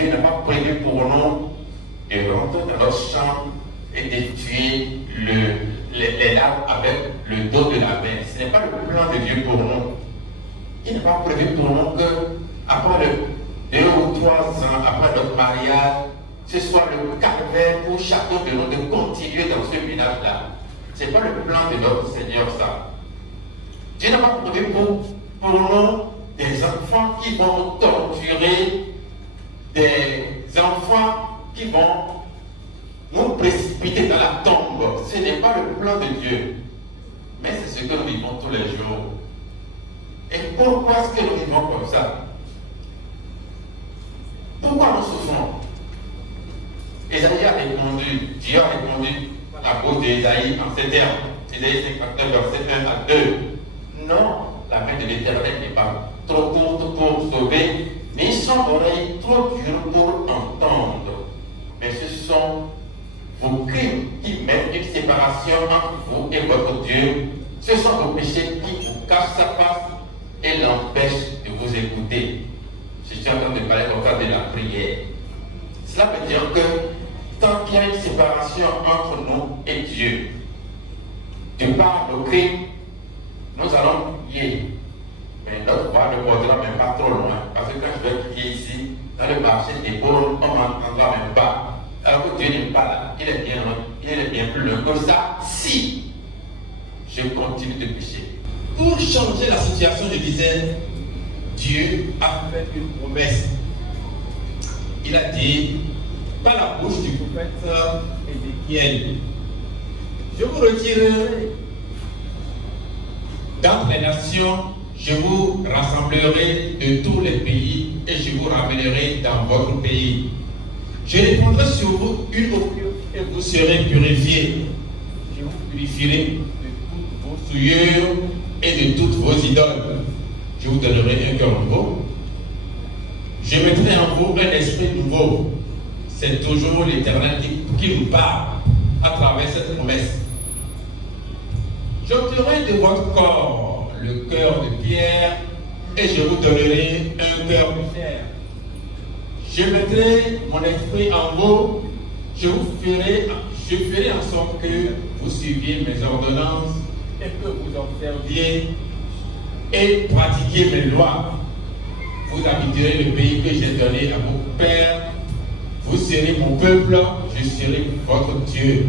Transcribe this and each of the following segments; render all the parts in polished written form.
Dieu n'a pas prévu pour nous de rentrer dans notre chambre et de tuer les larves avec le dos de la main. Ce n'est pas le plan de Dieu pour nous. Il n'a pas prévu pour nous qu'après 2 ou 3 ans, après notre mariage, ce soit le calvaire pour chacun de nous de continuer dans ce village-là. Ce n'est pas le plan de notre Seigneur, ça. Dieu n'a pas prévu pour nous des enfants qui vont torturer, des enfants qui vont nous précipiter dans la tombe. Ce n'est pas le plan de Dieu. Mais c'est ce que nous vivons tous les jours. Et pourquoi est-ce que nous vivons comme ça? Pourquoi nous souffrons? Esaïe a répondu, Dieu a répondu à la bouche d'Esaïe en ces termes. Esaïe 59, verset 1 à 2. Non, la main de l'Éternel n'est pas trop courte pour sauver, ni son oreille trop dure pour entendre. Mais ce sont vos crimes qui mettent une séparation entre vous et votre Dieu. Ce sont vos péchés qui vous cachent sa face et l'empêchent de vous écouter. Je suis en train de parler au cas de la prière. Cela veut dire que tant qu'il y a une séparation entre nous et Dieu, de par nos crimes, nous allons prier. Mais notre voix ne portera même pas trop loin. Parce que quand je vais prier ici, dans le marché des Baumes, on ne m'entendra même pas. Alors que Dieu n'est pas là. Il est bien plus loin que ça. Si je continue de pécher. Pour changer la situation, je disais, Dieu a fait une promesse. Il a dit, par la bouche du prophète Ézéchiel, je vous retirerai d'entre les nations, je vous rassemblerai de tous les pays et je vous ramènerai dans votre pays. Je répandrai sur vous une eau et vous serez purifiés. Je vous purifierai de toutes vos souillures et de toutes vos idoles. Je vous donnerai un cœur nouveau. Je mettrai en vous un esprit nouveau. C'est toujours l'Éternel qui nous parle à travers cette promesse. J'ôterai de votre corps le cœur de pierre et je vous donnerai un cœur de chair. Je mettrai mon esprit en vous, je ferai en sorte que vous suiviez mes ordonnances et que vous observiez et pratiquiez mes lois. Vous habiterez le pays que j'ai donné à vos pères. Vous serez mon peuple, je serai votre Dieu.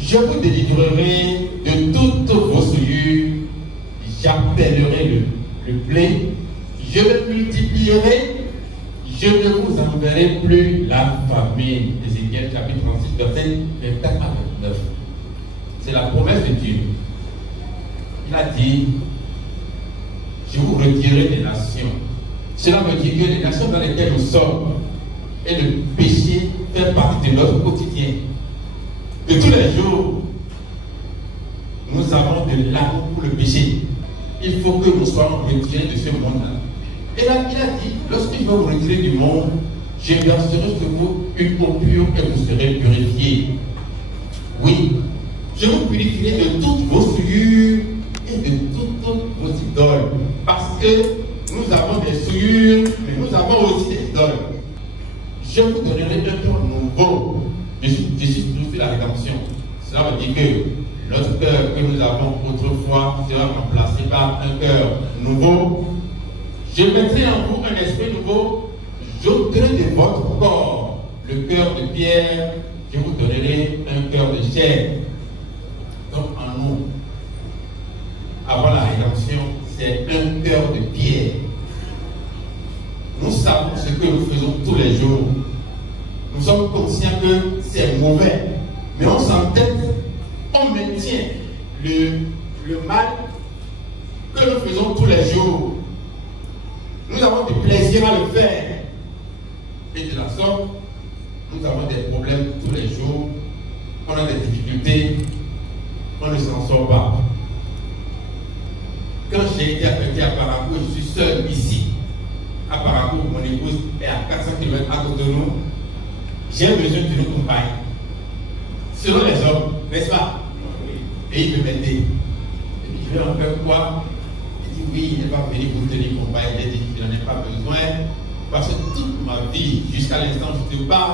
Je vous délivrerai de toutes vos souillures. J'appellerai le blé. Je le multiplierai. Je ne vous enverrai plus la famine. Ézéchiel chapitre 36, verset 24 à 29. C'est la promesse de Dieu. Il a dit, je vous retirerai des nations. Cela veut dire que les nations dans lesquelles nous sommes et le péché fait partie de notre quotidien. De tous les jours, nous avons de l'amour pour le péché. Il faut que nous soyons retirés de ce monde-là. Et là, il a dit, lorsqu'il va vous retirer du monde, je verserai sur vous une eau pure et vous serez purifiés. Oui, je vous purifierai de toutes vos souillures et de toutes vos idoles. Parce que nous avons des souillures, mais nous avons aussi des idoles. Je vous donnerai un cœur nouveau. Je suis sur la rédemption. Cela veut dire que notre cœur que nous avons autrefois sera remplacé par un cœur nouveau. Je mettrai en vous un esprit nouveau. J'ôterai de votre corps le cœur de pierre. Je vous donnerai un cœur de chair. Donc en nous, avant la rédemption, c'est un cœur de pierre. Nous savons ce que nous faisons tous les jours. Nous sommes conscients que c'est mauvais. Mais on s'entête, on maintient le mal que nous faisons tous les jours. Nous avons du plaisir à le faire. Et de la sorte, nous avons des problèmes tous les jours. On a des difficultés. On ne s'en sort pas. Quand j'ai été affecté à Paracourt, je suis seul ici. À Paracourt, mon épouse est à 400 km à côté de nous. J'ai besoin d'une compagne. Selon les hommes, n'est-ce pas? Et il veut m'aider. Et puis je vais en faire quoi? Il dit oui, il va venir pour tenir compagne. Il a dit qu'il en Parce que toute ma vie, jusqu'à l'instant où je te parle,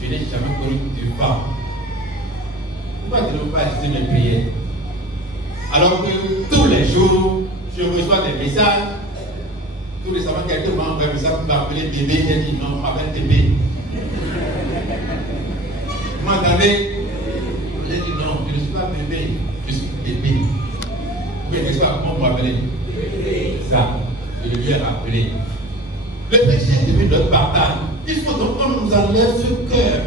je n'ai jamais connu de femme. Pourquoi tu ne veux pas assister mes prières? Alors que tous les jours, je reçois des messages. Tous les savants, quelqu'un m'a envoyé un message pour m'appeler bébé. J'ai dit non, on m'appelle bébé. Vous m'entendez? J'ai dit non, je ne suis pas bébé, je suis bébé. Oui, n'est-ce pas? Comment vous m'appelez? Ça, je lui ai rappelé. Le péché est devenu notre partage. Il faut donc qu'on nous enlève ce cœur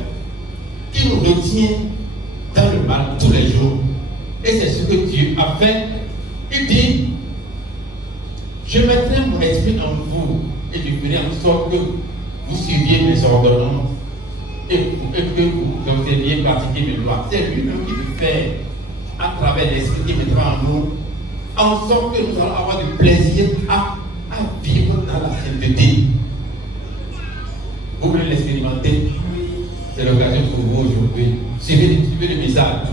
qui nous retient dans le mal tous les jours. Et c'est ce que Dieu a fait. Il dit, je mettrai mon esprit en vous et je ferai en sorte que vous suiviez mes ordonnances et que vous observiez pratiquer mes lois. C'est lui-même qui veut faire à travers l'esprit qui mettra en nous, en sorte que nous allons avoir du plaisir à vivre dans la sainteté. Vous voulez l'expérimenter? C'est l'occasion pour vous aujourd'hui. Suivez le message.